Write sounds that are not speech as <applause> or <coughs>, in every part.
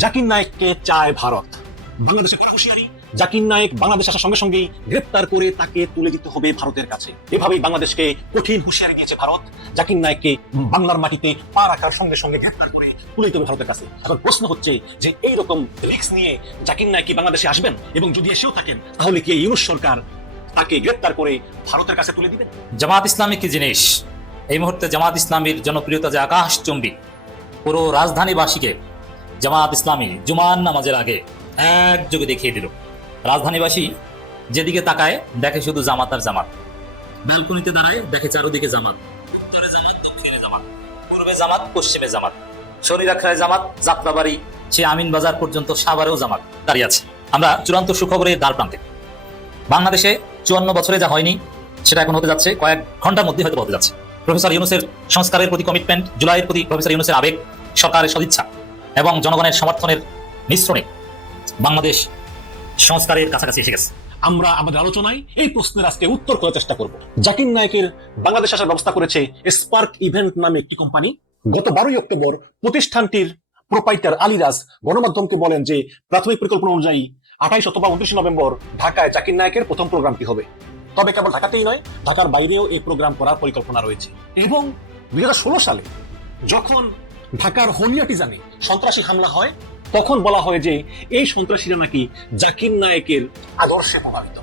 জাকির নায়েককে চায় ভারত। বাংলাদেশে করে হুঁশিয়ারি জাকির নায়েক বাংলাদেশ আসার সঙ্গে সঙ্গেই গ্রেপ্তার করে তাকে তুলে দিতে হবে ভারতের কাছে। এভাবেই বাংলাদেশকে কঠিন হুঁশিয়ারি দিয়েছে ভারত। জাকির নায়েককে বাংলার মাটিতে পা রাখার সঙ্গে সঙ্গে গ্রেপ্তার করে তুলে দিতে হবে ভারতের কাছে। এখন প্রশ্ন হচ্ছে যে এই রকম রিস্ক নিয়ে জাকির নায়েক কি বাংলাদেশে আসবেন? এবং যদি এসেও থাকেন, তাহলে কি ইউনুস সরকার তাকে গ্রেপ্তার করে ভারতের কাছে তুলে দিবেন? জামাত ইসলামী কি জিনিস? এই মুহূর্তে জামাত ইসলামীর জনপ্রিয়তা যে আকাশচুম্বী, পুরো রাজধানীবাসীকে জামাত ইসলামী জুমান নামাজের আগে একযোগে দেখিয়ে দিল। রাজধানীবাসী যেদিকে তাকায় দেখে শুধু জামাত আর জামাত। ব্যালকনিতে দাঁড়ায় দেখে চারোদিকে জামাত। উত্তরে জামাত, দক্ষিণে জামাত। পূর্বে জামাত, পশ্চিমে জামাত। শরীরাখড়ায় জামাত যাত্রাবাড়ি সে আমিন বাজার পর্যন্ত সাভারেও জামাত দাঁড়িয়ে আছে। আমরা চূড়ান্ত সুখবরের দ্বার প্রান্তে। বাংলাদেশে চুয়ান্ন বছরে যা হয়নি, সেটা এখন হতে যাচ্ছে কয়েক ঘণ্টার মধ্যে হয়তো হতে যাচ্ছে। প্রফেসর ইউনুসের সংস্কারের প্রতি কমিটমেন্ট জুলাইয়ের প্রতি প্রফেসর ইউনুসের আবেগ, সরকারের সদিচ্ছা। এবং জনগণের সমর্থনের মিশ্রণে বাংলাদেশ সংস্কারের কাছাকাছি এসে গেছে। আমরা আমাদের আলোচনায় এই প্রশ্নের আজকে উত্তর করার চেষ্টা করব। জাকির নায়কের বাংলাদেশ আসার ব্যবস্থা করেছে স্পার্ক ইভেন্ট নামে একটি কোম্পানি গত বারোই অক্টোবর প্রতিষ্ঠানটির প্রোপাইটার আলিরাজ গণমাধ্যমকে বলেন যে, প্রাথমিক পরিকল্পনা অনুযায়ী আঠাইশ অথবা উনত্রিশ নভেম্বর ঢাকায় জাকির নায়কের প্রথম প্রোগ্রামটি হবে। তবে কেবল ঢাকাতেই নয়, ঢাকার বাইরেও এই প্রোগ্রাম করার পরিকল্পনা রয়েছে। এবং দু হাজার ষোলো সালে যখন ঢাকার হনিয়াটিজানে সন্ত্রাসী হামলা হয়, তখন বলা হয় যে এই সন্ত্রাসীরা নাকি জাকির নায়েকের আদর্শে প্রভাবিত।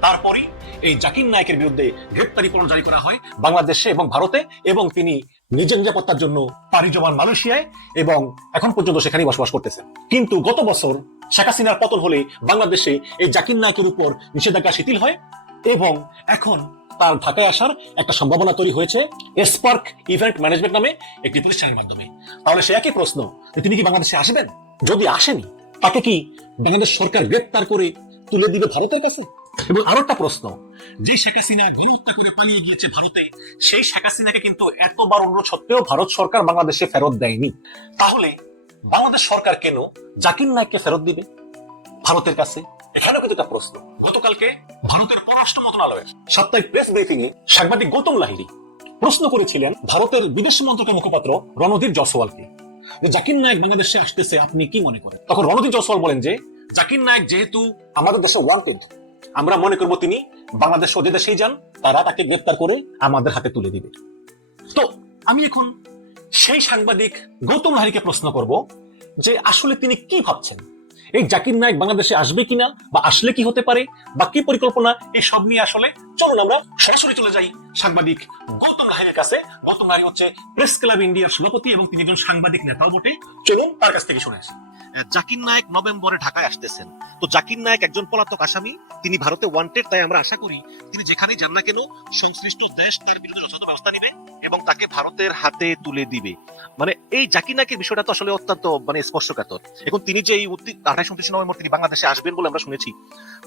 তারপরই এই জাকির নায়েকের বিরুদ্ধে গ্রেপ্তারি পরোয়ানা জারি করা হয় বাংলাদেশে এবং ভারতে এবং তিনি নিজের নিরাপত্তার জন্য পাড়ি জমান মালয়েশিয়ায় এবং এখন পর্যন্ত সেখানেই বসবাস করতেছেন। কিন্তু গত বছর শেখ হাসিনার পতন হলে বাংলাদেশে এই জাকির নায়কের উপর নিষেধাজ্ঞা শিথিল হয় এবং এখন তার ঢাকায় আসার একটা সম্ভাবনা তৈরি হয়েছে স্পার্ক ইভেন্ট ম্যানেজমেন্ট নামে একটি প্রতিষ্ঠানের মাধ্যমে। তাহলে সে একই প্রশ্ন তিনি কি বাংলাদেশে আসবেন? যদি আসেনি, তাকে কি বাংলাদেশ সরকার গ্রেপ্তার করে তুলে দিবে ভারতের কাছে? এবং আরও একটা প্রশ্ন, যে শেখ হাসিনা গণহত্যা করে পালিয়ে গিয়েছে ভারতে, সেই শেখ হাসিনাকে কিন্তু এতবার অনুরোধ সত্ত্বেও ভারত সরকার বাংলাদেশে ফেরত দেয়নি। তাহলে বাংলাদেশ সরকার কেন জাকির নায়ককে ফেরত দিবে ভারতের কাছে? এখানেও কিন্তু একটা প্রশ্ন। গতকালকে ভারতের পররাষ্ট্র মন্ত্রণালয়ের সাপ্তাহিক প্রেস ব্রিফিং এ সাংবাদিক গৌতম লাহিড়ী প্রশ্ন করেছিলেন ভারতের বিদেশ মন্ত্রকের মুখপাত্র রণধীর জসওয়ালকে যে জাকির নায়ক বাংলাদেশে আসতেছে, আপনি কি মনে করেন? তখন রণধীর জসওয়াল বলেন যে, জাকির নায়ক যেহেতু আমাদের দেশে ওয়ান্টেড আমরা মনে করব তিনি বাংলাদেশ যে দেশেই যান, তারা তাকে গ্রেপ্তার করে আমাদের হাতে তুলে দিবে। তো আমি এখন সেই সাংবাদিক গৌতম লাহিড়ীকে প্রশ্ন করব যে, আসলে তিনি কি ভাবছেন? এই জাকির নায়ক বাংলাদেশে আসবে কিনা বা আসলে কি হতে পারে বা কি পরিকল্পনা এই সব নিয়ে আসলে চলুন আমরা সরাসরি চলে যাই সাংবাদিক গৌতম রাহিনের কাছে। গৌতম রাহি হচ্ছে প্রেস ক্লাব ইন্ডিয়ার সভাপতি এবং তিনি একজন সাংবাদিক নেতাও বটে। চলুন তার কাছ থেকে শুনেছি জাকির নায়ক নভেম্বরে ঢাকায় আসতেছেন। তো জাকির নায়ক একজন পলাতক আসামি, তিনি ভারতে ওয়ান্টেড তাই আমরা আশা করি তিনি যেখানেই যান না কেন, সংশ্লিষ্ট দেশ তার বিরুদ্ধে যথাযথ ব্যবস্থা নিবে এবং তাকে ভারতের হাতে তুলে দিবে। মানে এই জাকির নায়কের বিষয়টা তো আসলে অত্যন্ত মানে স্পর্শকাতর। এখন তিনি যে এই আঠাশ, উনত্রিশ নভেম্বর তিনি বাংলাদেশে আসবেন বলে আমরা শুনেছি,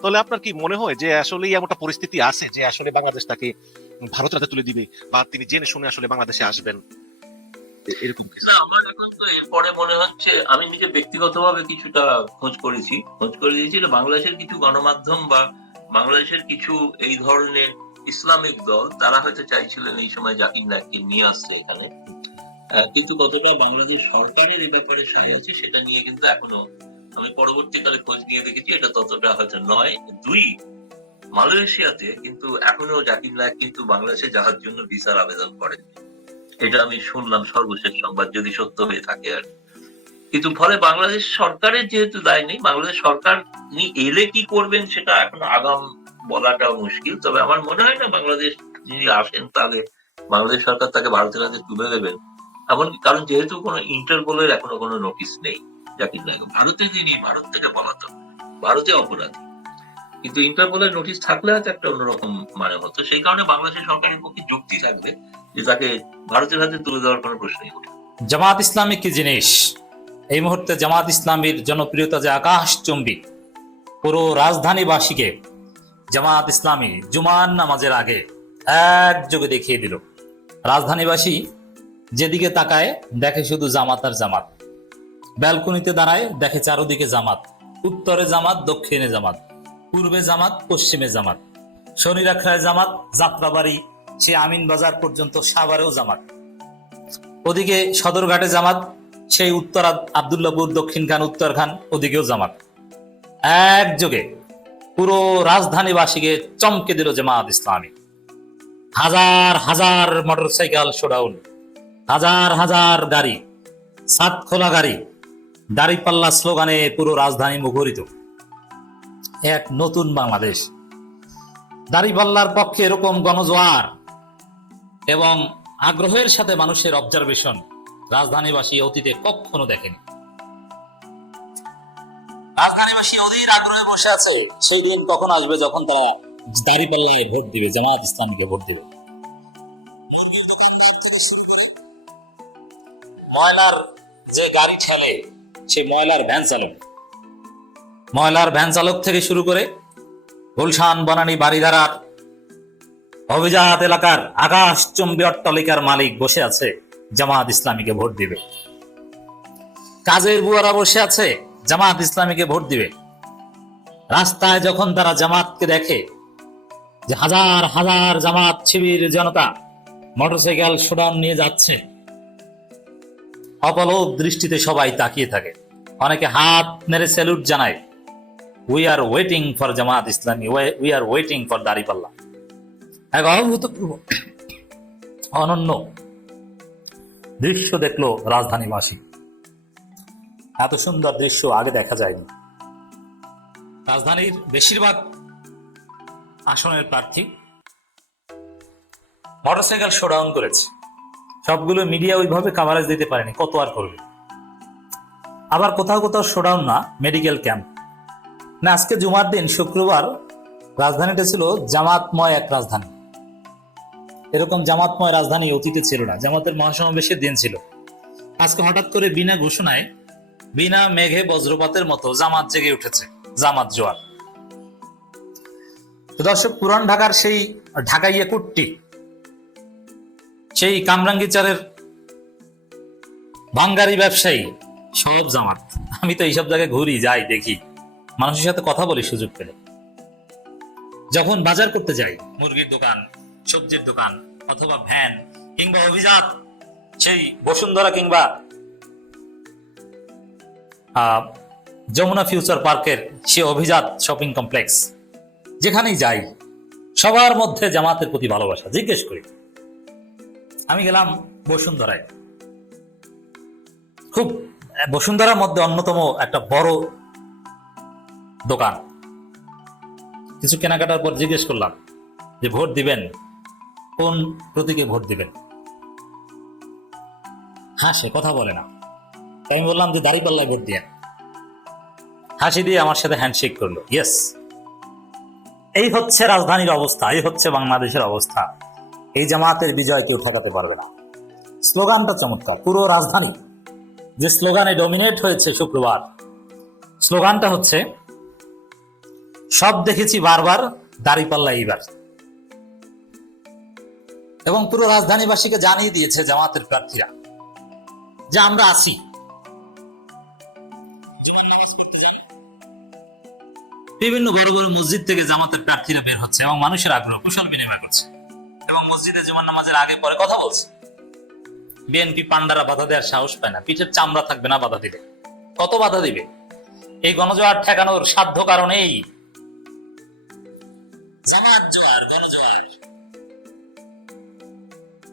তাহলে আপনার কি মনে হয় যে আসলে এমন একটা পরিস্থিতি আছে যে আসলে বাংলাদেশ তাকে ভারতের হাতে তুলে দিবে বা তিনি জেনে শুনে আসলে বাংলাদেশে আসবেন? এরকম মনে হচ্ছে, আমি নিজে ব্যক্তিগতভাবে কিছুটা খোঁজ করেছি। খোঁজ করে দিয়েছি বাংলাদেশের কিছু গণমাধ্যম বা বাংলাদেশের কিছু এই ধরনের ইসলামিক দল, তারা হয়তো চাইছিলেন এই সময় জাকির নায়ককে নিয়ে আসছে এখানে। কিন্তু কতটা বাংলাদেশ সরকারের এই ব্যাপারে সাই আছে, সেটা নিয়ে কিন্তু এখনও আমি পরবর্তীকালে খোঁজ নিয়ে দেখেছি, এটা ততটা হয়তো নয়। দুই, মালয়েশিয়াতে কিন্তু এখনও জাকির নায়ক কিন্তু বাংলাদেশে যাওয়ার জন্য ভিসার আবেদন করেন এটা আমি শুনলাম সর্বশেষ সংবাদ, যদি সত্য হয়ে থাকে আর কিন্তু ফলে বাংলাদেশ সরকারের যেহেতু দায় নেই, বাংলাদেশ সরকার এলে কি করবেন সেটা এখন আগাম বলাটাও মুশকিল। তবে আমার মনে হয় না বাংলাদেশ যদি আসেন তাহলে বাংলাদেশ সরকার তাকে ভারতের কাছে তুলে দেবেন। এমন কারণ যেহেতু কোনো ইন্টারপোলের এখনও কোনো নোটিশ নেই, জাকির নায়ক। ভারতে যিনি, ভারত থেকে পলাতক, ভারতে অপরাধী। কিন্তু ইন্টারপোলের নোটিশ থাকলে হয়তো একটা অন্যরকম মানে হতো। সেই কারণে বাংলাদেশের সরকারের পক্ষে যুক্তি থাকবে যে তাকে ভারতের হাতে তুলে দেওয়ার কোনো প্রশ্নই ওঠে জামাত ইসলামী কি জিনিস? এই মুহূর্তে জামাত ইসলামীর জনপ্রিয়তা যে আকাশ আকাশচুম্বী পুরো রাজধানীবাসীকে জামাত ইসলামী জুমান নামাজের আগে একযোগে দেখিয়ে দিল। রাজধানীবাসী যেদিকে তাকায় দেখে শুধু জামাত আর জামাত। ব্যালকনিতে দাঁড়ায় দেখে চারোদিকে জামাত, উত্তরে জামাত, দক্ষিণে জামাত। পূর্বে জামাত, পশ্চিমে জামাত। শনিরাখড়ায় জামাত, যাত্রাবাড়ি, সে আমিন বাজার পর্যন্ত সাভারেও জামাত। ওদিকে সদরঘাটে জামাত, সেই উত্তর আব- আবদুল্লাপুর, দক্ষিণ খান, উত্তর খান, ওদিকেও জামাত। একযোগে পুরো রাজধানীবাসীকে চমকে দিল জামাত ইসলামী। হাজার হাজার মোটরসাইকেল শোডাউন, হাজার হাজার গাড়ি সাত খোলা গাড়ি, দাড়িপাল্লা স্লোগানে পুরো রাজধানী মুখরিত। এক নতুন বাংলাদেশ। দাড়িপাল্লার পক্ষে এরকম গণজোয়ার এবং আগ্রহের সাথে মানুষের অবজারভেশন রাজধানীবাসী অতীতে কখনো দেখেনি। রাজধানীবাসী অধীর আগ্রহে বসে আছে, সেই দিন কখন আসবে যখন তারা দাড়িপাল্লায় ভোট দিবে, জামাত ইসলামীকে ভোট দিবে। ময়লার যে গাড়ি ঠেলে সে ময়লার ভ্যান চালক ময়লার ভ্যান চালক থেকে শুরু করে গুলশান, বনানী বাড়িধারার অভিজাত এলাকার আকাশ চম্বী অট্টালিকার মালিক বসে আছে, জামাত ইসলামীকে ভোট দিবে। কাজের বুয়ারা বসে আছে, জামাত ইসলামীকে ভোট দিবে। রাস্তায় যখন তারা জামাতকে দেখে যে হাজার হাজার জামাত শিবির জনতা মোটরসাইকেল শোডাউন নিয়ে যাচ্ছে অপলোক দৃষ্টিতে সবাই তাকিয়ে থাকে। অনেকে হাত মেরে স্যালুট জানায় we are waiting for Jamaat Islami we are waiting for দাড়িপাল্লা এক অভূতপূর্ব <coughs> অনন্য দৃশ্য দেখল রাজধানীবাসী। এত সুন্দর দৃশ্য আগে দেখা যায়নি। রাজধানীর বেশিরভাগ আসনের প্রার্থী মোটরসাইকেল শোডাউন করেছে। সবগুলো মিডিয়া ওইভাবে কাভারেজ দিতে পারেনি, কত আর করবে? আবার কোথাও কোথাও শোডাউন না মেডিকেল ক্যাম্প না আজকে জুমার দিন, শুক্রবার, রাজধানীটা ছিল জামাতময় এক রাজধানী। এরকম জামাতময় রাজধানী অতীতে ছিল না, জামাতের মহাসমাবেশের দিন ছিল। আজকে হঠাৎ করে বিনা ঘোষণায়, বিনা মেঘে বজ্রপাতের মতো জামাত জেগে উঠেছে, জামাত জোয়ার। দর্শক, পুরান ঢাকার সেই ঢাকাইয়া কুট্টি, সেই কামরাঙ্গিচারের বাঙ্গারি ব্যবসায়ী, সব জামাত। আমি তো এইসব জায়গায় ঘুরি, যাই, দেখি। মানুষের সাথে কথা বলি সুযোগ পেলে। যখন বাজার করতে যাই, মুরগির দোকান, সবজির দোকান অথবা ভ্যান কিংবা অভিজাত সেই বসুন্ধরা কিংবা যমুনা ফিউচার পার্কের সে অভিজাত শপিং কমপ্লেক্স, যেখানেই যাই, সবার মধ্যে জামাতের প্রতি ভালোবাসা। জিজ্ঞেস করি, আমি গেলাম বসুন্ধরায়। খুব, বসুন্ধরার মধ্যে অন্যতম একটা বড় দোকান। কিছু কেনাকাটার পর জিজ্ঞেস করলাম যে ভোট দিবেন? কোন প্রতীকে ভোট দিবেন? হাসে, কথা বলে না। তাই আমি বললাম যে দাড়িপাল্লায় ভোট দিয়ে। হাসি দিয়ে আমার সাথে হ্যান্ডশেক করল। ইয়েস এই হচ্ছে রাজধানীর অবস্থা, এই হচ্ছে বাংলাদেশের অবস্থা। এই জামাতের বিজয় কেউ ঠকাতে পারবে না। স্লোগানটা চমৎকার, পুরো রাজধানী। যে স্লোগানে ডমিনেট হয়েছে শুক্রবার, স্লোগানটা হচ্ছে সব দেখেছি বারবার দাড়িপাল্লা এইবার। এবং পুরো রাজধানীবাসীকে জানিয়ে দিয়েছে জামাতের প্রার্থীরা যে আমরা আছি। বিভিন্ন বড় বড় মসজিদ থেকে জামাতের প্রার্থীরা বের হচ্ছে এবং মানুষের আগ্রহ, কুশল বিনিময় করছে। এবং মসজিদে জুমার নামাজের আগে পরে কথা বলছে। বিএনপি পান্ডারা বাধা দেওয়ার সাহস পায় না, পিঠের চামড়া থাকবে না বাধা দিলে। কত বাধা দিবে? এই গণজোয়ার ঠেকানোর সাধ্য কারণেই।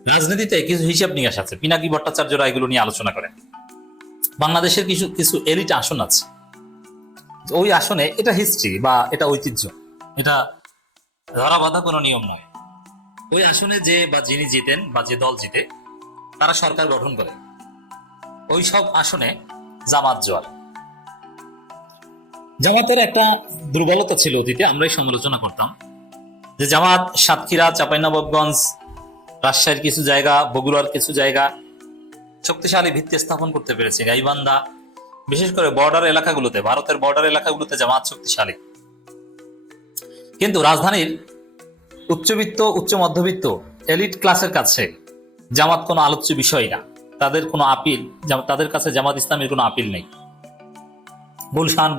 রাজনীতিতে কিছু হিসাব নিকাশ আছে। পিনাকি ভট্টাচার্যরা এগুলো নিয়ে আলোচনা করেন। বাংলাদেশের কিছু কিছু এলিট আসন আছে। ওই আসনে এটা হিস্ট্রি বা এটা ঐতিহ্য। এটা ধরা বাঁধা কোনো নিয়ম নয়। ওই আসনে যে বা যিনি জিতেন বা যে দল জিতে, তারা সরকার গঠন করে। ওই সব আসনে জামাত জোয়ার। জামাতের একটা দুর্বলতা ছিল অতীতে আমরাই সমালোচনা করতাম। যে জামাত সাতক্ষীরা, চাঁপাইনবাবগঞ্জ, রাজশাহীর কিছু জায়গা, বগুড়ার কিছু জায়গা শক্তিশালী ভিত্তি স্থাপন করতে পেরেছে গাইবান্ধা, বিশেষ করে বর্ডার এলাকাগুলোতে, ভারতের বর্ডার এলাকাগুলোতে জামাত শক্তিশালী। কিন্তু রাজধানীর উচ্চবিত্ত, উচ্চ মধ্যবিত্ত, এলিট ক্লাসের কাছে জামাত কোনো আলোচ্য বিষয় না। তাদের কোনো আপিল তাদের কাছে জামাত ইসলামের কোনো আপিল নেই। গুলশান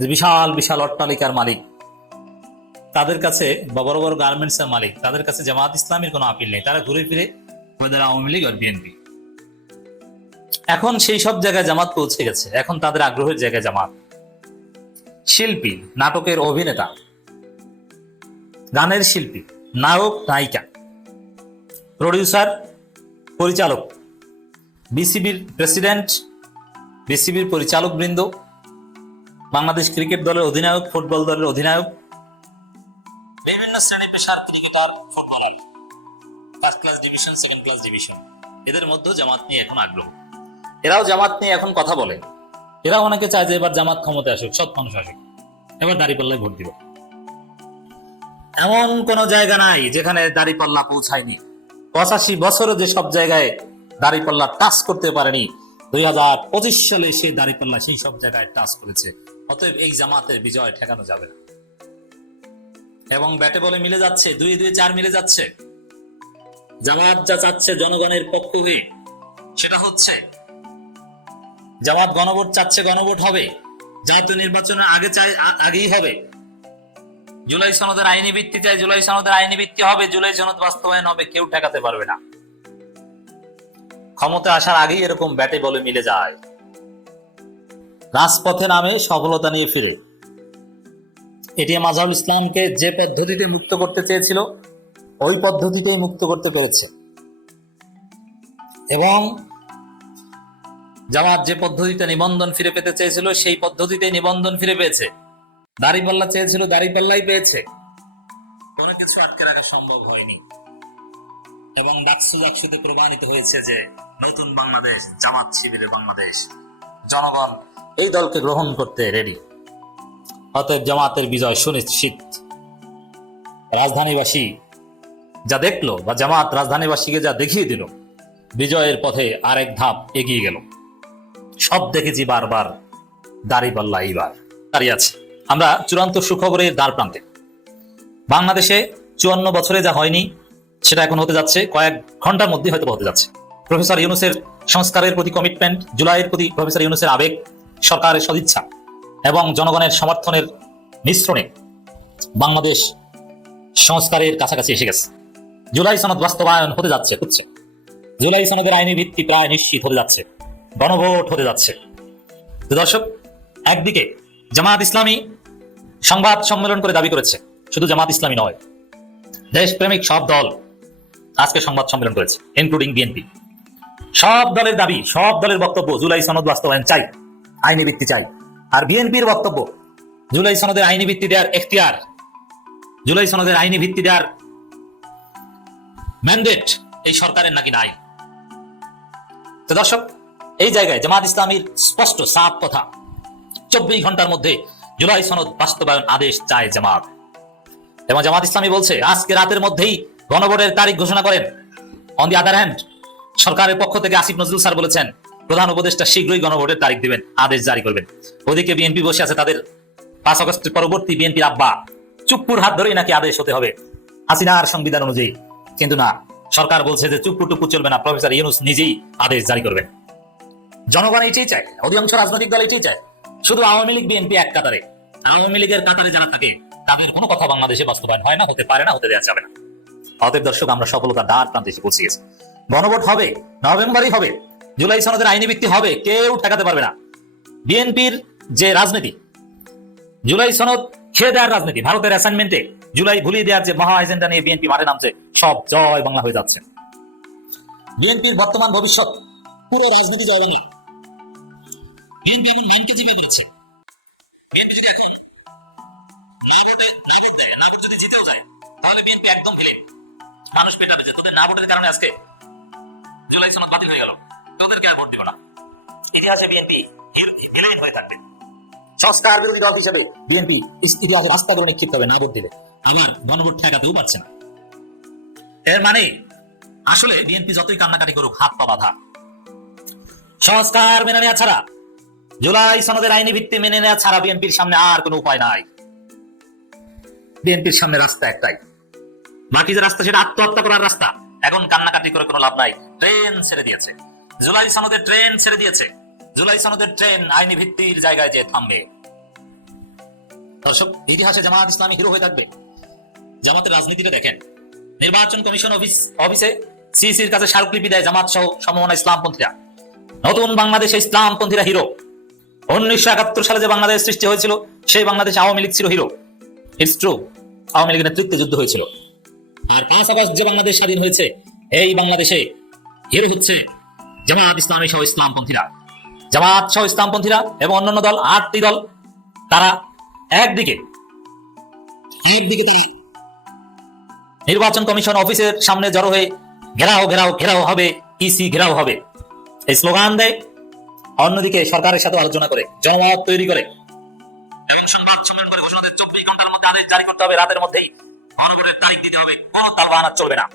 যে বিশাল বিশাল অট্টালিকার মালিক তাদের কাছে বড় বড় গার্মেন্টস এর মালিক, তাদের কাছে জামাত ইসলামের কোনো আপিল নেই। তারা ঘুরে ফিরে ওদের আওয়ামী লীগ আর বিএনপি। এখন সেই সব জায়গায় জামাত পৌঁছে গেছে। এখন তাদের আগ্রহের জায়গায় জামাত। শিল্পী, নাটকের অভিনেতা, গানের শিল্পী, নায়ক, নায়িকা প্রডিউসার পরিচালক, বিসিবির প্রেসিডেন্ট বিসিবির পরিচালক বৃন্দ বাংলাদেশ ক্রিকেট দলের অধিনায়ক, ফুটবল দলের অধিনায়ক বিভিন্ন শ্রেণি পেশার cricketer footballer first class division second class division এদের মধ্যেও জামাত নিয়ে এখন আগ্রহ। এরাও জামাত নিয়ে এখন কথা বলে। এরা অনেকে চায় যে এবার জামাত ক্ষমতা আসুক সৎ মানুষ আসুক। এবার দাঁড়িপাল্লায় ভোট দিব। এমন কোন জায়গা নাই যেখানে দাঁড়িপাল্লা পৌঁছায়নি। পঁচাশি বছরে যে সব জায়গায় দাঁড়িপাল্লা টাচ করতে পারেনি দুই হাজার পঁচিশ সালে সেই দাঁড়িপাল্লা সেই সব জায়গায় টাচ করেছে। অতএব এই জামাতের বিজয় ঠেকানো যাবে না। এবং ব্যাটে বলে মিলে যাচ্ছে, দুই দুই চার মিলে যাচ্ছে। জামাত যা চাচ্ছে জনগণের পক্ষ হয়ে, সেটা হচ্ছে, জামাত গণভোট চাচ্ছে গণভোট হবে, জাতীয় নির্বাচনের আগে চাই আগেই হবে। জুলাই সনদের আইনি ভিত্তি চাই, জুলাই সনদের আইনি ভিত্তি হবে, জুলাই সনদ বাস্তবায়ন হবে, কেউ ঠেকাতে পারবে না। ক্ষমতা আসার আগেই এরকম ব্যাটে বলে মিলে যায়। রাজপথে নামে সফলতা নিয়ে ফিরে। এটিএম আজহারুল ইসলামকে যে পদ্ধতিতে মুক্ত করতে চেয়েছিল, ওই পদ্ধতিতেই মুক্ত করতে পেরেছে। এবং জামাত যে পদ্ধতিতে নিবন্ধন ফিরে পেতে চেয়েছিল, সেই পদ্ধতিতে নিবন্ধন ফিরে পেয়েছে। দাড়িপাল্লা চেয়েছিল, দাড়িপাল্লাই পেয়েছে। কোনো কিছু আটকে রাখা সম্ভব হয়নি। এবং ডাকসু ডাকসুতে প্রমাণিত হয়েছে যে, নতুন বাংলাদেশ, জামাত শিবিরের বাংলাদেশ, জনগণ এই দলকে গ্রহণ করতে রেডি অতএব জামাতের বিজয় সুনিশ্চিত। রাজধানীবাসী যা দেখল বা জামাত রাজধানীবাসীকে যা দেখিয়ে দিল, বিজয়ের পথে আরেক ধাপ এগিয়ে গেল। সব দেখেছি বারবার দাড়িপাল্লা এইবার। দাঁড়িয়ে আছে। আমরা চূড়ান্ত সুখবরের দ্বার প্রান্তে। বাংলাদেশে চুয়ান্ন বছরে যা হয়নি, সেটা এখন হতে যাচ্ছে কয়েক ঘণ্টার মধ্যে হয়তো হতে যাচ্ছে। প্রফেসর ইউনুসের সংস্কারের প্রতি কমিটমেন্ট জুলাইয়ের প্রতি প্রফেসর ইউনুসের আবেগ, সরকারের সদিচ্ছা। এবং জনগণের সমর্থনের মিশ্রণে বাংলাদেশ সংস্কারের কাছাকাছি এসে গেছে। জুলাই সনদ বাস্তবায়ন হতে যাচ্ছে, হচ্ছে। জুলাই সনদের আইনি ভিত্তি প্রায় নিশ্চিত হতে যাচ্ছে, গণভোট হতে যাচ্ছে। দর্শক, একদিকে জামাত ইসলামী সংবাদ সম্মেলন করে দাবি করেছে, শুধু জামাত ইসলামী নয়, দেশপ্রেমিক সব দল আজকে সংবাদ সম্মেলন করেছে ইনক্লুডিং বিএনপি সব দলের দাবি, সব দলের বক্তব্য জুলাই সনদ বাস্তবায়ন চাই, আইনি ভিত্তি চাই। আর বিএনপির বক্তব্য, জুলাই সনদের আইনি ভিত্তি দেওয়ার এখতিয়ার, জুলাই সনদের আইনি ভিত্তি দেওয়ার ম্যান্ডেট এই সরকারের নাকি নাই? তো দর্শক, এই জায়গায় জামাত ইসলামীর স্পষ্ট সাফ কথা, চব্বিশ ঘণ্টার মধ্যে জুলাই সনদ বাস্তবায়ন আদেশ চায় জামাত। এবং জামাত ইসলামী বলছে, আজকে রাতের মধ্যেই গণভোটের তারিখ ঘোষণা করেন। অন দি আদার হ্যান্ড সরকারের পক্ষ থেকে আসিফ নজরুল স্যার বলেছেন প্রধান উপদেষ্টা শীঘ্রই গণভোটের তারিখ দিবেন, আদেশ জারি করবেন। ওদিকে বিএনপি বসে আছে তাদের পাঁচ আগস্টের পরবর্তী বিএনপির আব্বা। চুপ্পুর হাত ধরেই নাকি আদেশ হতে হবে, হাসিনার সংবিধান অনুযায়ী। কিন্তু না, সরকার বলছে যে চুপ্পু টুপ্পু চলবে না, প্রফেসর ইউনুস নিজেই আদেশ জারি করবেন। জনগণ এটাই চায়, অধিকাংশ রাজনৈতিক দল এটাই চায়। শুধু আওয়ামী লীগ, বিএনপি এক কাতারে। আওয়ামী লীগের কাতারে যারা থাকে, তাদের কোনো কথা বাংলাদেশে বাস্তবায়ন হয় না, হতে পারে না, হতে দেওয়া যাবে না। অতএব দর্শক, আমরা সফলতা দ্বার প্রান্তে এসে পৌঁছে গেছি। গণভোট হবে, নভেম্বরই হবে। জুলাই সনদের আইনি ভিত্তি হবে, কেউ ঠেকাতে পারবে না। বিএনপির যে রাজনীতি, জুলাই সনদ খেয়ে দেওয়ার রাজনীতি, ভারতের অ্যাসাইনমেন্টে জুলাই ভুলিয়ে দেওয়ার যে মহা এজেন্ডা নিয়ে বিএনপি মাঠে নামছে, সব জয় বাংলা হয়ে যাচ্ছে। বিএনপির বর্তমান ভবিষ্যৎ, পুরো রাজনীতি জয় বাংলা। বিএনপি এখন মেনকে জিপিয়ে দিচ্ছে বিএনপি যদি না ভোট যদি জিতেও যায়, তাহলে বিএনপি একদম ফেলে মানুষ পেটাবে যে তোদের না ভোটের কারণে আজকে জুলাই সনদ বাতিল হয়ে গেল। তোদেরকে আর ভোট দিব না। ইতিহাসে বিএনপি হয়ে থাকবে। সংস্কার বিরোধী দল হিসেবে। বিএনপি ইতিহাসে রাস্তাগুলো নিক্ষিপ্ত হবে না ভোট দিলে আমার গণভোট ঠেকাতেও পারছে না। এর মানে আসলে বিএনপি যতই কান্নাকাটি করুক হাত পা বাঁধা। সংস্কার মেনে নেওয়া ছাড়া জুলাই সনদের আইনি ভিত্তি মেনে নেওয়া ছাড়া বিএনপির সামনে আর কোনো উপায় নাই। বিএনপির সামনে রাস্তা একটাই। বাকি যে রাস্তা সেটা আত্মহত্যা করার রাস্তা। এখন কান্নাকাটি করে কোনো লাভ নাই। ট্রেন ছেড়ে দিয়েছে। জুলাই সনদের ট্রেন ছেড়ে দিয়েছে। জুলাই সনদের ট্রেন আইনি ভিত্তির জায়গায় যে থামবে। দর্শক, ইতিহাসে জামাত ইসলামী হিরো হয়ে থাকবে। জামাতের রাজনীতিটা দেখেন। নির্বাচন কমিশন অফিস, অফিসে সিসির কাছে স্মারকলিপি দেয় জামাত সহ সমমনা ইসলামপন্থীরা। নতুন বাংলাদেশে ইসলামপন্থীরা হিরো। উনিশশো একাত্তর সালে যে বাংলাদেশ সৃষ্টি হয়েছিল, সেই বাংলাদেশ আওয়ামী লীগ ছিল হিরো। ইটস ট্রু আওয়ামী লীগের নেতৃত্বে যুদ্ধ হয়েছিল। আর পাঁচ আগস্ট যে বাংলাদেশ স্বাধীন হয়েছে, এই বাংলাদেশে হিরো হচ্ছে জামাত ইসলামী সহ ইসলামপন্থীরা। জামাত সহ ইসলামপন্থীরা এবং অন্যান্য দল, আটটি দল, তারা একদিকে একদিকে নির্বাচন কমিশন অফিসের সামনে জড়ো হয়ে ঘেরাও ঘেরাও ঘেরাও হবে, ইসি ঘেরাও হবে। এই স্লোগান দেয়, অন্যদিকে সরকারের সাথে আলোচনা করে জনমত তৈরি করে। এবং সংবাদ সম্মেলন করে চব্বিশ ঘণ্টার মধ্যে আদেশ জারি করতে হবে, রাতের মধ্যেই গণভোটের তারিখ দিতে হবে, কোনো তালবাহানা চলবে না।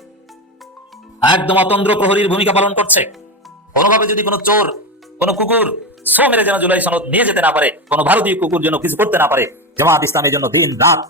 একদম অতন্দ্র প্রহরীর ভূমিকা পালন করছে। কোনোভাবে যদি কোনো চোর, কোনো কুকুর সো মেরে যেন জুলাই সনদ নিয়ে যেতে না পারে, কোনো ভারতীয় কুকুর যেন কিছু করতে না পারে, জামাত ইসলামের জন্য দিন রাত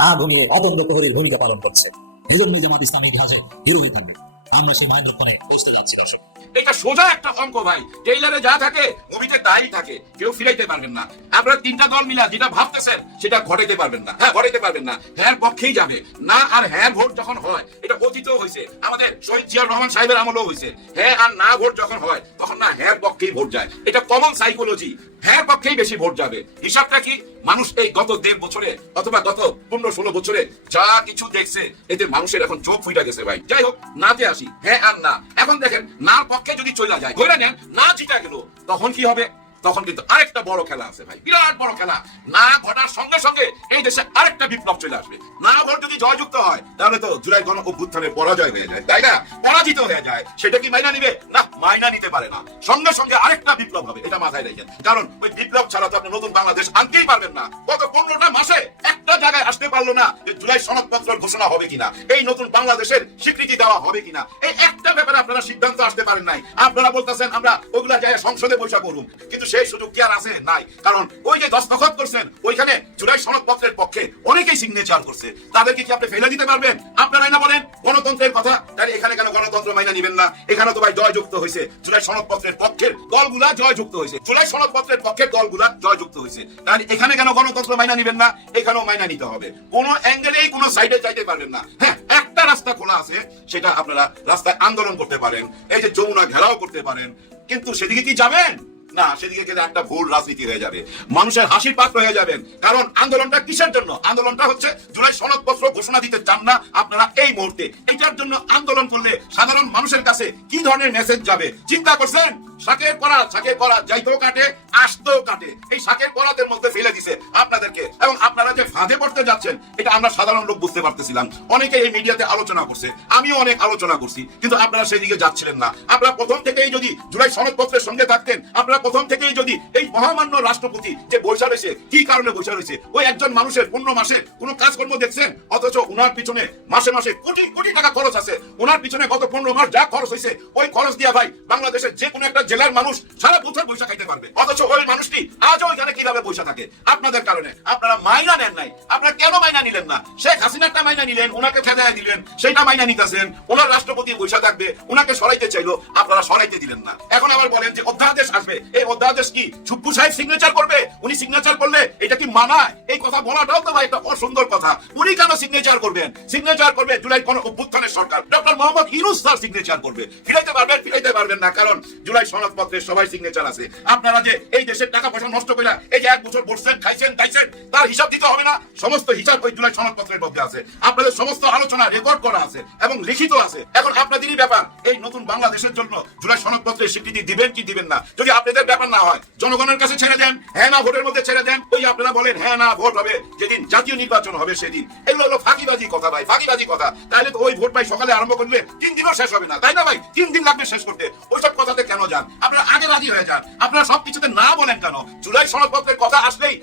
না ঘুমিয়ে অদন্ত প্রহরীর ভূমিকা পালন করছে। এই জন্যই জামাত ইসলাম ইতিহাসে হিরো হয়ে থাকবে। আমরা সেই মাইন্ডক্ষণে বসতে যাচ্ছি, দর্শক। এটা সোজা একটা অঙ্ক ভাই। টেইলারে যা থাকে মুভিতে তাই থাকে। কেউ ফিরাইতে পারবেন না। আপনারা তিনটা দল মিলা যেটা ভাবতেছেন, সেটা ঘটাইতে পারবেন না। হ্যাঁ ঘটাইতে পারবেন না। হ্যাঁ পক্ষেই যাবে। না আর হ্যাঁ ভোট যখন হয়, এটা অতীতও হয়েছে। আমাদের শহীদ জিয়াউর রহমান সাহেবের আমলও হয়েছে। হ্যাঁ আর না ভোট যখন হয়, তখন না হ্যাঁ পক্ষেই ভোট যায়। এটা কমন সাইকোলজি হ্যাঁ পক্ষেই বেশি ভোট যাবে। হিসাবটা কি? মানুষ এই গত দেড় বছরে অথবা গত পনেরো ষোলো বছরে যা কিছু দেখছে, এতে মানুষের এখন চোখ ফুইটা গেছে ভাই। যাই হোক, নাতে আসি। হ্যাঁ আর না। এখন দেখেন, না পক্ষে যদি চলে যায়। ধরে নেন না জিতা গেল তখন কি হবে? তখন কিন্তু আরেকটা বড় খেলা আছে ভাই, বিরাট বড় খেলা। না ঘটার সঙ্গে সঙ্গে এই দেশে আরেকটা বিপ্লব চলে আসবে। না ভোট যদি জয়যুক্ত হয়, তাহলে তো জুলাই গণ অভ্যুত্থানে পরাজয় হয়ে যায়, তাই না? পরাজিত হয়ে যায়। সেটা কি মাইনা নিবে? না, মাইনা নিতে পারে না। সঙ্গে সঙ্গে আরেকটা বিপ্লব হবে, এটা মাথায় রেখেন কারণ ওই বিপ্লব ছাড়া তো আপনি নতুন বাংলাদেশ আনতেই পারবেন না। গত পনেরোটা মাসে একটা জায়গায় আসতে পারল না যে জুলাই সনদপত্রের ঘোষণা হবে কিনা, এই নতুন বাংলাদেশের স্বীকৃতি দেওয়া হবে কিনা। এই একটা ব্যাপারে আপনারা সিদ্ধান্ত আসতে পারেন নাই। আপনারা বলতেছেন, আমরা ওগুলা যায় সংসদে বৈশা করুন কিন্তু সেই সুযোগ কি আর আছে? নাই। কারণ ওই যে দস্তখত করছেন, ওইখানে জুলাই সনদপত্রের পক্ষে অনেকেই সিগনেচার করছে। তাদেরকে কি আপনি ফেলে দিতে পারবেন? আপনারাই না বলেন, গণতন্ত্রের কথা? তাহলে এখানে কেন গণতন্ত্র মাইনা নিবেন না? এখানে তো ভাই জয়যুক্ত হয়েছে। জুলাই সনদপত্রের পক্ষের দলগুলা জয়যুক্ত হয়েছে। জুলাই সনদপত্রের পক্ষের দলগুলা জয়যুক্ত হয়েছে। তাহলে এখানে কেন গণতন্ত্র মাইনা নিবেন না? এখানেও মাইনা নিতে হবে। কোন অ্যাঙ্গেলেই কোন সাইডে চাইতে পারবেন না। হ্যাঁ একটা রাস্তা খোলা আছে, সেটা আপনারা রাস্তায় আন্দোলন করতে পারেন। এই যে যমুনা ঘেরাও করতে পারেন। কিন্তু সেদিকে কি যাবেন? না, সেদিকে গেলে একটা ভুল রাজনীতি হয়ে যাবে। মানুষের হাসির পাত্র হয়ে যাবেন। কারণ আন্দোলনটা কিসের জন্য? আন্দোলনটা হচ্ছে জুলাই সনদপত্র ঘোষণা দিতে চান না আপনারা এই মুহূর্তে। এটার জন্য আন্দোলন করলে সাধারণ মানুষের কাছে কি ধরনের মেসেজ যাবে? চিন্তা করছেন? শাকের করা শাকের করা যাইতেও কাটে, আসতেও কাটে। এই শাকের করাদের মধ্যে ফেলে দিছে আপনাদেরকে। এবং আপনারা যে ফাঁদে পড়তে যাচ্ছেন, এটা আমরা সাধারণ লোক বুঝতে পারতেছিলাম। অনেকে এই মিডিয়াতে আলোচনা করছে, আমিও অনেক আলোচনা করছি, কিন্তু আপনারা সেই দিকে যাচ্ছিলেন না। আপনারা প্রথম থেকেই যদি জুলাই সনদপত্রের সঙ্গে থাকতেন, আপনারা প্রথম থেকেই যদি এই মহামান্য রাষ্ট্রপতি যে বৈশা রয়েছে কি কারণে বৈশা রয়েছে ওই একজন মানুষের পূর্ণ মাসে কোনো কাজকর্ম দেখছেন? অথচ ওনার পিছনে মাসে মাসে কোটি কোটি টাকা খরচ আছে। ওনার পিছনে গত পনেরো মাস যা খরচ হয়েছে, ওই খরচ দিয়া ভাই, বাংলাদেশের যে কোনো একটা জেলার মানুষ সারা বছর বৈশা খাইতে পারবে। অথচ ওই মানুষটি আজও এখানে কীভাবে বৈশা থাকে? আপনাদের কারণে। আপনারা মাইনা নেন নাই। আপনারা কেন মাইনা নিলেন না? শেখ হাসিনারটা মাইনা নিলেন, ওনাকে ফেদায় দিলেন, সেইটা মাইনা নিতেছেন, ওনার রাষ্ট্রপতি বৈশা থাকবে, ওনাকে সরাইতে চাইলো, আপনারা সরাইতে দিলেন না। এখন আবার বলেন যে অধ্যাদেশ আসবে। এই অধ্যাদেশ কি ছুপ্পু সাহেব সিগনেচার করবে? উনি সিগনেচার করলে এটা কি মানায়? এই কথা বলাটাও তো ভাই একটা অসুন্দর কথা। উনি কেন সিগনেচার করবেন? সিগনেচার করবে জুলাই কোন অভ্যুত্থানের সরকার। Doctor Mohammad Yunus sir signature করবে। ফিরাইতে পারবেন ফিরাইতে পারবেন না। কারণ জুলাই সনদপত্রের সবাই সিগনেচার আছে। আপনারা যে এই দেশের টাকা পয়সা নষ্ট করে এই যে এক বছর বসছেন খাইছেন খাইছেন তার হিসাব দিতে হবে না। সমস্ত হিসাব ওই জুলাই সনদপত্রের মধ্যে আছে। আপনাদের সমস্ত আলোচনা রেকর্ড করা আছে এবং লিখিত আছে। এখন আপনাদেরই ব্যাপার, এই নতুন বাংলাদেশের জন্য জুলাই সনদপত্রের স্বীকৃতি দিবেন কি দিবেন না? যদি আপনাদের ব্যাপার না হয়, জনগণের কাছে ছেড়ে দেন হ্যাঁ না ভোটের মধ্যে ছেড়ে দেন, ওই আপনারা বলেন হ্যাঁ না, ভোট হবে যেদিন জাতীয় নির্বাচন হবে সেদিন। এগুলো হলো ফাঁকিবাজি কথা ভাই, ফাঁকিবাজি কথা। তাহলে তো ওই ভোট ভাই সকালে আরম্ভ করলে তিন দিনও শেষ হবে না, তাই না ভাই? তিন দিন লাগবে শেষ করতে। ওইসব কথাতে কেন যান? রাজি হয়ে যান। আপনারা সবকিছুতে না বলেন কেন? জুলাই সনদপত্রের কথা আসলেই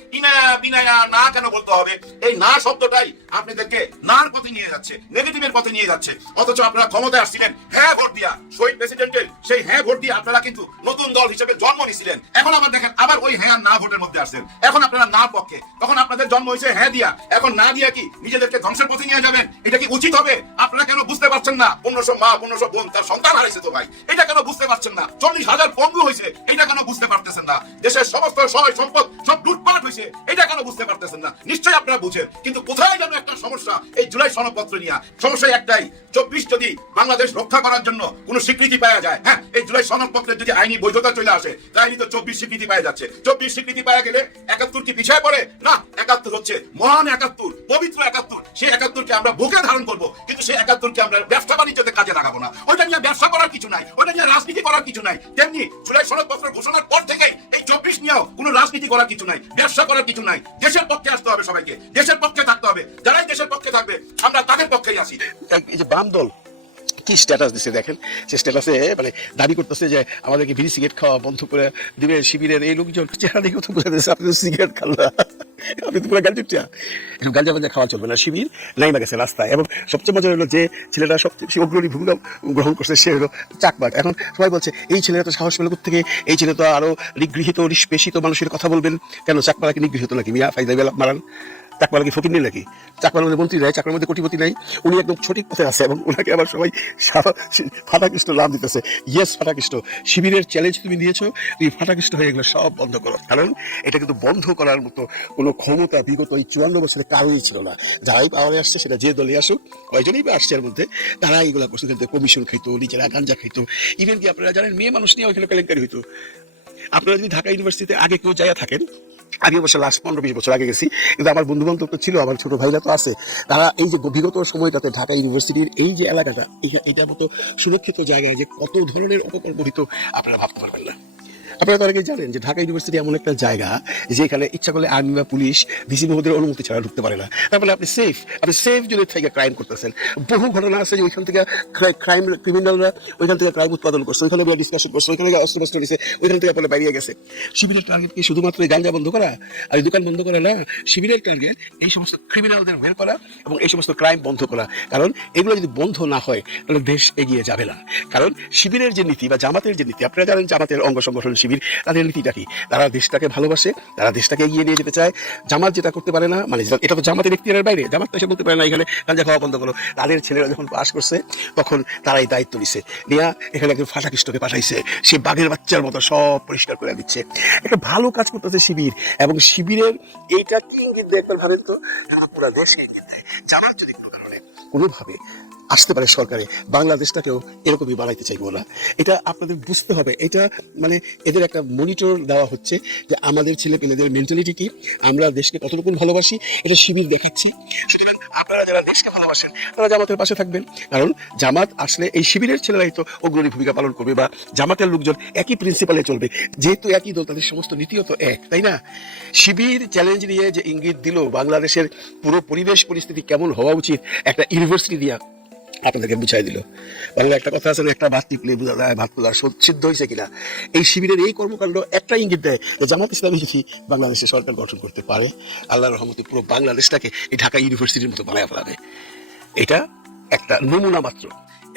বিনায়া না কেন বলতে হবে? এই না শব্দটাই আপনাদেরকে নার পথে নিয়ে যাচ্ছে, নেগেটিভের পথে নিয়ে যাচ্ছে। অথচ আপনারা ক্ষমতায় আসছিলেন হ্যাঁ ভোট দিয়া। শহীদ প্রেসিডেন্টের সেই হ্যাঁ ভোট দিয়ে আপনারা কিন্তু নতুন দল হিসেবে জন্ম নিছিলেন। এখন আবার দেখেন, আবার ওই হ্যাঁ না ভোটের মধ্যে আসছেন। এখন আপনারা না পক্ষে। তখন আপনাদের জন্ম হয়েছে হ্যাঁ দিয়া। এখন না দিয়া কি নিজেদেরকে ধ্বংসের পথে নিয়ে যাবেন? এটা কি উচিত হবে? আপনারা কেন বুঝতে পারছেন না? পনেরোশো মা, পনেরোশো বোন, তার সন্তান হারাইছে তো ভাই। এটা কেন বুঝতে পারছেন না? চল্লিশ হাজার পঙ্গু হয়েছে, এটা কেন বুঝতে পারতেছেন না? দেশের সমস্ত সহায় সম্পদ সব লুটপাট হয়েছে। এটা কেন বুঝতে পারতেছেন না? নিশ্চয়ই আপনারা বুঝেন। কিন্তু কোথায় যেন একটা সমস্যা এই জুলাই সনদপত্র নিয়ে? সমস্যা একটাই, চব্বিশ যদি বাংলাদেশ রক্ষা করার জন্য কোনো স্বীকৃতি পাওয়া যায় হ্যাঁ এই জুলাই সনদপত্রের যদি আইনি বৈধতা চলে আসে তাইনি তো চব্বিশ স্বীকৃতি পাওয়া যাচ্ছে। চব্বিশ স্বীকৃতি পাওয়া গেলে একাত্তর কি পিছিয়ে পড়ে? না, একাত্তর হচ্ছে মহান একাত্তর, পবিত্র একাত্তর। সেই একাত্তরকে আমরা বুকে ধারণ করব, কিন্তু সেই একাত্তরকে আমরা ব্যবসা বাণিজ্যতে কাজে লাগাবো না। ওইটা নিয়ে ব্যবসা করার কিছু নাই, ওইটা নিয়ে রাজনীতি করার কিছু নাই। তেমনি জুলাই সনদপত্র ঘোষণার পর থেকেই চব্বিশ নিয়েও কোনো রাজনীতি করার কিছু নাই, ব্যবসা করার কিছু নাই। দেশের পক্ষে আসতে হবে সবাইকে, দেশের পক্ষে থাকতে হবে। যারাই দেশের পক্ষে থাকবে, আমরা তাদের পক্ষেই আসি এই যে বাম দল কি স্ট্যাটাস দিছে দেখেন? সে স্ট্যাটাসে মানে দাবি করতেছে যে আমাদেরকে বিড়ি সিগারেট খাওয়া বন্ধ করে দিবে শিবিরের এই লোকজন। চেহারা দেখে তো বোঝা যাচ্ছে আপনি সিগারেট খান না। আপনি তো পুরো গাঞ্জা এসব গাঞ্জা গাঞ্জা খাওয়া চলবে না, শিবির নাই গেছে রাস্তায়। এবং সবচেয়ে মজা হলো যে ছেলেটা সবচেয়ে অগ্রণী ভূমিকা গ্রহণ করছে, সে হলো চাকবাক এখন সবাই বলছে, এই ছেলেটা তো সাহস পেল থেকে এই ছেলে তো আরও নিগৃহীত, নিষ্পেষিত মানুষের কথা বলবেন। কেন চাকপালাকে নিগৃহীত নাকি? মিয়া ফাইদা মারান। চাকমার কি ফকির নেই নাকি? মধ্যে মন্ত্রী নাই চাকমার মধ্যে কোটিপতি নাই। উনি একদম সঠিক পথে আছে এবং ওনাকে আবার সবাই ফাটাকৃষ্ট লাভ দিতেছে। ইয়েস ফাটাকৃষ্ট। শিবিরের চ্যালেঞ্জ তুমি দিয়েছ তুমি ফাটাকৃষ্ট হয়ে এগুলো সব বন্ধ করো। কারণ এটা কিন্তু বন্ধ করার মতো কোনো ক্ষমতা বিগত এই চুয়ান্ন বছরের কারোই ছিল না। যারাই পাওয়ারে আসছে, সেটা যে দলে আসুক, কয়জনই বা আসছে এর মধ্যে তারা এইগুলা করছে কমিশন খাইতো, নিজেরা গাঞ্জা খাইতো। ইভেন কি আপনারা জানেন, মেয়ে মানুষ নিয়ে ওইখানে কেলেঙ্কারি হইতো। আপনারা যদি ঢাকা ইউনিভার্সিটিতে আগে কেউ যাইয়া থাকেন আমি অবশ্য লাস্ট পনেরো বিশ বছর আগে গেছি, কিন্তু আমার বন্ধু বান্ধব তো ছিল, আমার ছোটো ভাইরা তো আছে। তারা এই যে বিগত সময়টাতে ঢাকা ইউনিভার্সিটির এই যে এলাকাটা এটা মতো সুরক্ষিত জায়গায় যে কত ধরনের অপকর্ম হইতো, আপনারা ভাবতে পারবেন না। আপনারা তো অনেকেই জানেন যে ঢাকা ইউনিভার্সিটি এমন একটা জায়গা যেখানে ইচ্ছা করলে আর্মি বা পুলিশ, ভিসি মহোদয়ের অনুমতি ছাড়া ঢুকতে পারে না। তারপরে আপনি সেফ আপনি সেফ যদি থেকে ক্রাইম করতেছেন। বহু ঘটনা আছে যে ওইখান থেকে ক্রাইম ক্রিমিনালরা ওইখান থেকে ক্রাইম উৎপাদন করছে। ওইখানে ডিসকাশন করছে, ওইখানে অস্ত্র বস্ত্র দিছে, ওইখান থেকে পরে বেরিয়ে গেছে। শিবিরের টার্গেট কি শুধুমাত্র এই গাঞ্জা বন্ধ করা আর দোকান বন্ধ করা না? শিবিরের টার্গেট এই সমস্ত ক্রিমিনালদের বের করা এবং এই সমস্ত ক্রাইম বন্ধ করা। কারণ এগুলো যদি বন্ধ না হয়, তাহলে দেশ এগিয়ে যাবে না। কারণ শিবিরের যে নীতি বা জামাতের যে নীতি, আপনারা জানেন জামাতের অঙ্গ সংগঠন শিবির, তাদের নীতিটা কি? তারা দেশটাকে ভালোবাসে, তারা দেশটাকে এগিয়ে নিয়ে যেতে চায়। জামাত যেটা করতে পারে না মানে এটা তো জামাতের এখতিয়ারের বাইরে, জামাত তো এসে বলতে পারে না এখানে, গাঞ্জা খাওয়া বন্ধ করো। তাদের ছেলেরা যখন পাশ করছে, তখন তারা এই দায়িত্ব নিছে। নিয়া এখানে একজন ফাটাকৃষ্টকে পাঠাইছে। সে বাঘের বাচ্চার মতো সব পরিষ্কার করে দিচ্ছে। একটা ভালো কাজ করতেছে শিবির, এবং শিবিরের এইটা কি ইঙ্গিত দেয় একবার ভাবেন তো? পুরো দেশকে ইঙ্গিত দেয়। জামাত যদি কোনো কারণে কোনোভাবে আসতে পারে সরকারে। বাংলাদেশটাকেও এরকমই বানাইতে চাইব না এটা আপনাদের বুঝতে হবে। এটা মানে এদের একটা মনিটর দেওয়া হচ্ছে যে আমাদের ছেলে পেলেদের মেন্টালিটি কি, আমরা দেশকে কতটুকু ভালোবাসি, এটা শিবির দেখাচ্ছি। সুতরাং আপনারা যারা দেশকে ভালোবাসেন, তারা জামাতের পাশে থাকবেন। কারণ জামাত আসলে এই শিবিরের ছেলেরাই তো অগ্রণী ভূমিকা পালন করবে বা জামাতের লোকজন একই প্রিন্সিপালে চলবে। যেহেতু একই দল, তাদের সমস্ত নীতিও তো এক, তাই না? শিবির চ্যালেঞ্জ নিয়ে যে ইঙ্গিত দিল বাংলাদেশের পুরো পরিবেশ পরিস্থিতি কেমন হওয়া উচিত, একটা ইউনিভার্সিটি দিয়া আপনাদেরকে বুঝাই দিল। বাংলা একটা কথা আছে, একটা ভাত টিপলে বোঝা যায়, ভাত পোলা সিদ্ধ হয়েছে কিনা। এই শিবিরের এই কর্মকাণ্ড একটা ইঙ্গিত দেয় যে জামাত ইসলামী যদি বাংলাদেশে সরকার গঠন করতে পারে আল্লাহ রহমতে পুরো বাংলাদেশটাকে এই ঢাকা ইউনিভার্সিটির মতো বানায় ফেলাবে। এটা একটা নমুনা মাত্র।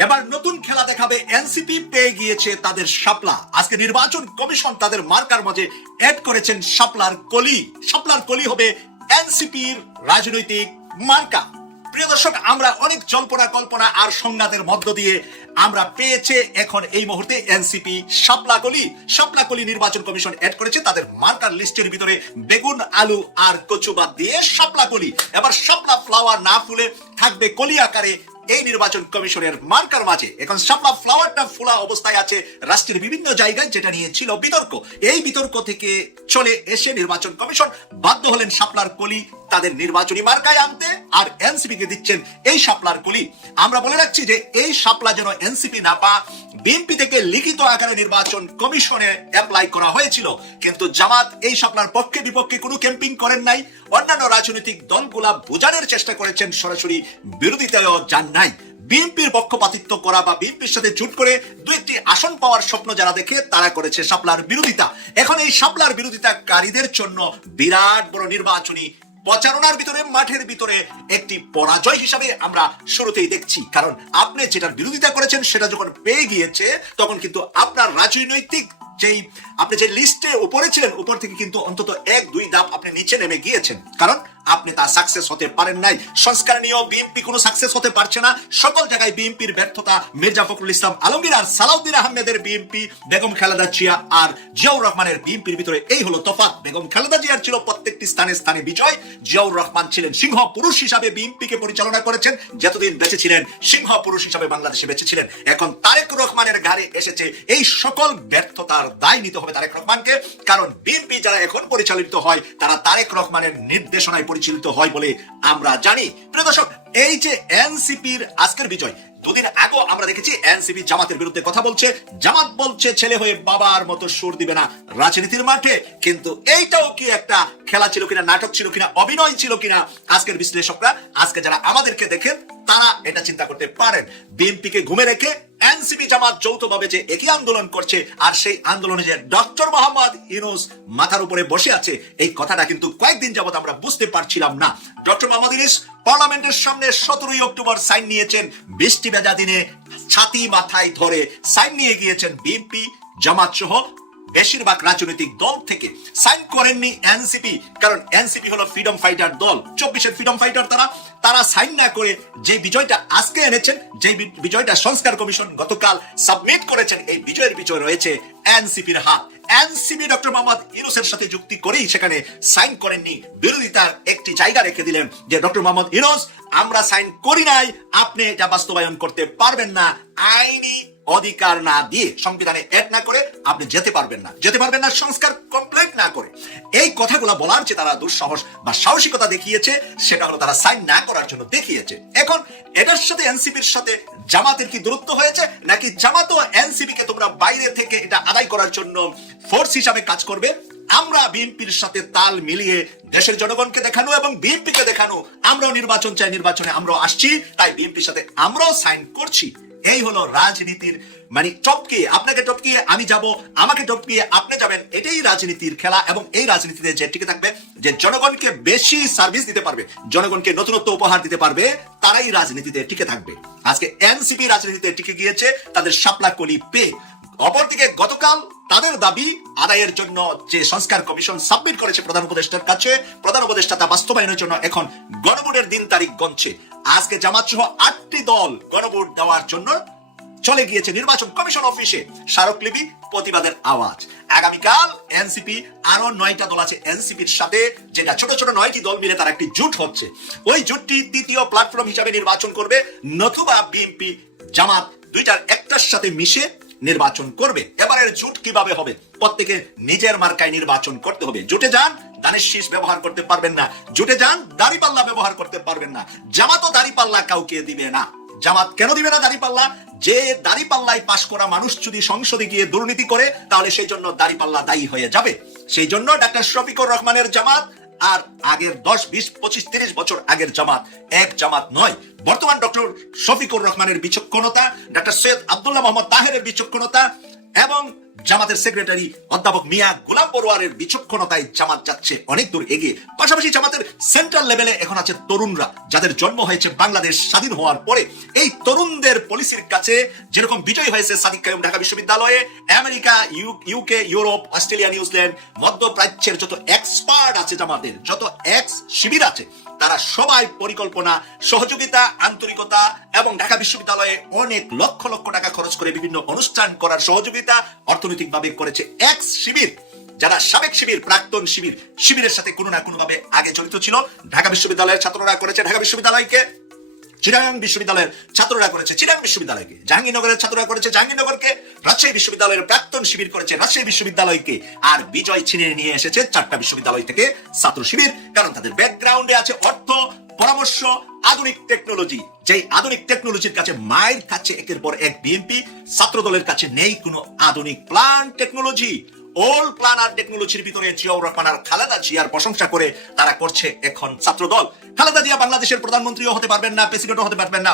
এবার নতুন খেলা দেখাবে এনসিপি, পেয়ে গিয়েছে তাদের শাপলা। আজকে নির্বাচন কমিশন তাদের মার্কার মাঝে অ্যাড করেছেন শাপলার কলি। শাপলার কলি হবে এনসিপির রাজনৈতিক মার্কা। প্রিয় দর্শক, আমরা অনেক জল্পনা, কল্পনা আর সংঘাতের মধ্য দিয়ে আমরা পেয়েছে এখন এই মুহূর্তে এনসিপি শাপলাকলি শাপলাকলি নির্বাচন কমিশন অ্যাড করেছে, তাদের মার্কার লিস্টের ভিতরে বেগুন, আলু আর কচু বাদ দিয়ে শাপলাকলি এবার শাপলা ফ্লাওয়ার না ফুলে থাকবে কলি আকারে এই নির্বাচন কমিশনের মার্কার মাঝে। এখন শাপলা ফ্লাওয়ারটা ফোলা অবস্থায় আছে রাষ্ট্রের বিভিন্ন জায়গায়, যেটা নিয়ে ছিল বিতর্ক। এই বিতর্ক থেকে চলে এসে নির্বাচন কমিশন বাধ্য হলেন শাপলার কলি তাদের নির্বাচনী মার্কায় আনতে আর এনসিপি কে দিচ্ছেন এই শাপলার কলি। আমরা বলে রাখছি যে এই শাপলা যেন এনসিপি না পা, বিএনপি থেকে লিখিত আকারে নির্বাচন কমিশনে অ্যাপ্লাই করা হয়েছিল। কিন্তু জামাত এই শাপলার পক্ষে বিপক্ষে কোনো ক্যাম্পিং করেন নাই। অন্যান্য রাজনৈতিক দলগুলা বোঝানোর চেষ্টা করেছেন, সরাসরি বিরোধিতায়ও যান নাই। বিএনপির পক্ষপাতিত্ব করা বা বিএনপির সাথে জুট করে দু একটি আসন পাওয়ার স্বপ্ন যারা দেখে, তারা করেছে শাপলার বিরোধিতা। এখন এই শাপলার বিরোধিতাকারীদের জন্য বিরাট বড় নির্বাচনী প্রচারণার ভিতরে, মাঠের ভিতরে একটি পরাজয় হিসাবে আমরা শুরুতেই দেখছি। কারণ আপনি যেটার বিরোধিতা করেছেন, সেটা যখন পেয়ে গিয়েছে, তখন কিন্তু আপনার রাজনৈতিক যেই আপনি যে লিস্টে উপরে ছিলেন, উপর থেকে কিন্তু অন্তত এক, দুই ধাপ আপনি নিচে নেমে গিয়েছেন। কারণ আপনি তা সাকসেস হতে পারেন নাই। সংস্কার নিয়েও বিএনপি কোনো সাকসেস হতে পারছে না। সকল জায়গায় বিএনপির ব্যর্থতা মির্জা ফখরুল ইসলাম আলমগীর আর সালাউদ্দিন আহমেদের বিএনপি বেগম খালেদা জিয়া আর জিয়াউর রহমানের বিএনপির ভিতরে এই হলো তফাৎ। বেগম খালেদা জিয়ার ছিল প্রত্যেকটি স্থানে স্থানে বিজয়। জিয়াউর রহমান ছিলেন সিংহ পুরুষ হিসাবে বিএনপিকে পরিচালনা করেছেন। যতদিন বেঁচে ছিলেন, সিংহ পুরুষ হিসাবে বাংলাদেশে বেঁচে ছিলেন। এখন তারেক রহমানের ঘাড়ে এসেছে এই সকল ব্যর্থতার দায় নিতে হবে। তারেক রহমানকে। কারণ বিএনপি যারা এখন পরিচালিত হয়, তারা তারেক রহমানের নির্দেশনায় পরিচালিত হয় বলে আমরা জানি। প্রিয় দর্শক, এই যে এনসিপির আজকের বিজয়, দুদিন আগেও আমরা দেখেছি এনসিপি জামাতের বিরুদ্ধে কথা বলছে। জামাত বলছে, ছেলে হয়ে বাবার মতো সুর দিবে না রাজনীতির মাঠে। কিন্তু এইটাও কি একটা খেলা ছিল কিনা, নাটক ছিল কিনা, অভিনয় ছিল কিনা, আজকের বিশ্লেষকরা, আজকে যারা আমাদেরকে দেখেন তারা এটা চিন্তা করতে পারেন। বিএনপিকে ঘুমে রেখে এনসিপি জামাত যৌথভাবে যে একই আন্দোলন করছে, আর সেই আন্দোলনে যে ডক্টর মোহাম্মদ ইউনুস মাথার উপরে বসে আছে, এই কথাটা কিন্তু কয়েকদিন যাবত আমরা বুঝতে পারছিলাম না। ডক্টর মোহাম্মদ ইউনুস পার্লামেন্টের সামনে সতেরোই অক্টোবর সাইন নিয়েছেন। বৃষ্টি ভেজা দিনে ছাতি মাথায় ধরে সাইন নিয়ে গিয়েছেন বিএনপি জামাত সহ বেশিরভাগ রাজনৈতিক দল থেকে সাইন করেননি এনসিপি, কারণ এনসিপি হলো ফ্রিডম ফাইটার দল। চব্বিশের ফ্রিডম ফাইটার তারা তারা সাইন না করে যে বিজয়টা আজকে এনেছেন, যে বিজয়টা সংস্কার কমিশন গতকাল সাবমিট করেছেন, এই বিজয়ের বিজয় রয়েছে এনসিপির হাত। এনসিপি ডক্টর মোহাম্মদ ইউনুসের সাথে যুক্তি করেই সেখানে সাইন করেননি। বিরোধিতার একটি জায়গা রেখে দিলেন যে ডক্টর মোহাম্মদ ইউনুস, আমরা সাইন করি নাই, আপনি এটা বাস্তবায়ন করতে পারবেন না। আইনি অধিকার না দিয়ে সংবিধানে এড না করে আপনি যেতে পারবেন না। যেতে পারবেন না, সংস্কার কমপ্লিট না করে। এই কথাগুলো বলার যে তারা দুঃসাহস বা সাহসিকতা দেখিয়েছে, সেটা হলো তারা সাইন না করার জন্য দেখিয়েছে। এখন এটার সাথে এনসিপির সাথে জামাতের কি দূরত্ব হয়েছে? নাকি জামাতও এনসিপি কে তোমরা বাইরে থেকে এটা আদায় করার জন্য ফোর্স হিসাবে কাজ করবে? আমরা বিএনপির সাথে তাল মিলিয়ে দেশের জনগণকে দেখানো এবং বিএনপি কে দেখানো। আমরাও নির্বাচন চাই, নির্বাচনে আমরাও আসছি, তাই বিএনপির সাথে আমরাও সাইন করছি। এই হলো রাজনীতির মানে টপকিয়ে, আপনাকে টপকিয়ে আমি যাব, আমাকে টপকিয়ে আপনি যাবেন, এটাই রাজনীতির খেলা এবং এই রাজনীতিতে যে টিকে থাকবে, যে জনগণকে বেশি সার্ভিস দিতে পারবে, জনগণকে নতুনত্ব উপহার দিতে পারবে, তারাই রাজনীতিতে টিকে থাকবে। আজকে এনসিপি রাজনীতিতে টিকে গিয়েছে, তাদের শাপলা কলি পে। অপরদিকে গতকাল তাদের দাবি, আদায়ের জন্য যে সংস্কার কমিশন সাবমিট করেছে প্রধান উপদেষ্টার কাছে, প্রধান উপদেষ্টা তা বাস্তবায়নের জন্য এখন গণভোটের দিন তারিখ গণছে। আজকে জামাত সহ আটটি দল গণভোট দেওয়ার জন্য চলে গিয়েছে নির্বাচন কমিশন অফিসে। স্মারকলিপি, প্রতিবাদের আওয়াজ। আগামীকাল এনসিপি আরও নয়টা দল আছে এনসিপির সাথে, যেটা ছোট ছোট নয়টি দল মিলে তার একটি জোট হচ্ছে। ওই জোটটি তৃতীয় প্ল্যাটফর্ম হিসাবে নির্বাচন করবে, নতুবা বিএনপি, জামাত দুইটার একটার সাথে মিশে নির্বাচন করবে। এবারের জোট কীভাবে হবে? প্রত্যেকে নিজের মার্কায় নির্বাচন করতে হবে। জোটে যান দানের শীষ ব্যবহার করতে পারবেন না। জোটে যান দাড়িপাল্লা ব্যবহার করতে পারবেন না। জামাতও দাড়িপাল্লা কাউকে দিবে না। জামাত কেন দিবে না দাড়িপাল্লা যে দাড়িপাল্লায় পাশ করা মানুষ যদি সংসদে গিয়ে দুর্নীতি করে, তাহলে সেই জন্য দাড়িপাল্লা দায়ী হয়ে যাবে। সেই জন্য ডাক্তার শফিকুর রহমানের জামাত আর আগের দশ, বিশ, পঁচিশ, তিরিশ বছর আগের জামাত। এক জামাত নয়। বর্তমান ডক্টর শফিকুর রহমানের বিচক্ষণতা, ডাক্তার সৈয়দ আব্দুল্লাহ মোহাম্মদ তাহেরের বিচক্ষণতা এবং জামাতের সেক্রেটারি অধ্যাপক মিয়া গোলাম বড়ুয়ারের বিচক্ষণতায় জামাত যাচ্ছে অনেক দূর এগিয়ে। পাশাপাশি জামাতের সেন্ট্রাল লেভেলে এখন আছে তরুণরা, যাদের জন্ম হয়েছে বাংলাদেশ স্বাধীন হওয়ার পরে। এই তরুণদের পলিসির কাছে যেরকম বিজয় হয়েছে সাদিক কায়ুম ঢাকা বিশ্ববিদ্যালয়ে, America UK Europe, Australia New Zealand মধ্যপ্রাচ্যের যত এক্সপার্ট আছে জামাতের, যত এক্স শিবির আছে, তারা সবাই পরিকল্পনা, সহযোগিতা, আন্তরিকতা এবং ঢাকা বিশ্ববিদ্যালয়ে অনেক লক্ষ লক্ষ টাকা খরচ করে বিভিন্ন অনুষ্ঠান করার সহযোগিতা অর্থনৈতিকভাবে করেছে এক্স শিবির, যারা সাবেক শিবির, প্রাক্তন শিবির, শিবিরের সাথে কোনো না কোনো ভাবে আগে জড়িত ছিল। ঢাকা বিশ্ববিদ্যালয়ের ছাত্ররা করেছে ঢাকা বিশ্ববিদ্যালয়কে, চিরাং বিশ্ববিদ্যালয়ের ছাত্ররা করেছে চিরাং বিশ্ববিদ্যালয়কে, জাহাঙ্গীরনগরের ছাত্ররা করেছে জাহাঙ্গীরনগরকে, রাজশাহী বিশ্ববিদ্যালয়ের প্রাক্তন শিবির করেছে রাজশাহী বিশ্ববিদ্যালয়কে। আর বিজয় ছিনিয়ে নিয়ে এসেছে চারটা বিশ্ববিদ্যালয় থেকে ছাত্র শিবির, কারণ তাদের ব্যাকগ্রাউন্ডে আছে অর্থ, পরামর্শ, আধুনিক টেকনোলজি যেই আধুনিক টেকনোলজির কাছে মায়ের কাছে একের পর এক বিএনপি ছাত্র দলের কাছে নেই কোনো আধুনিক প্ল্যান টেকনোলজি ওল প্ল্যান আর টেকনোলজির ভিতরে জিয়াউর রহমান খালেদা জিয়ার প্রশংসা করে তারা করছে এখন ছাত্র দল খালেদা জিয়া বাংলাদেশের প্রধানমন্ত্রীও হতে পারবেন না প্রেসিডেন্টও হতে পারবেন না।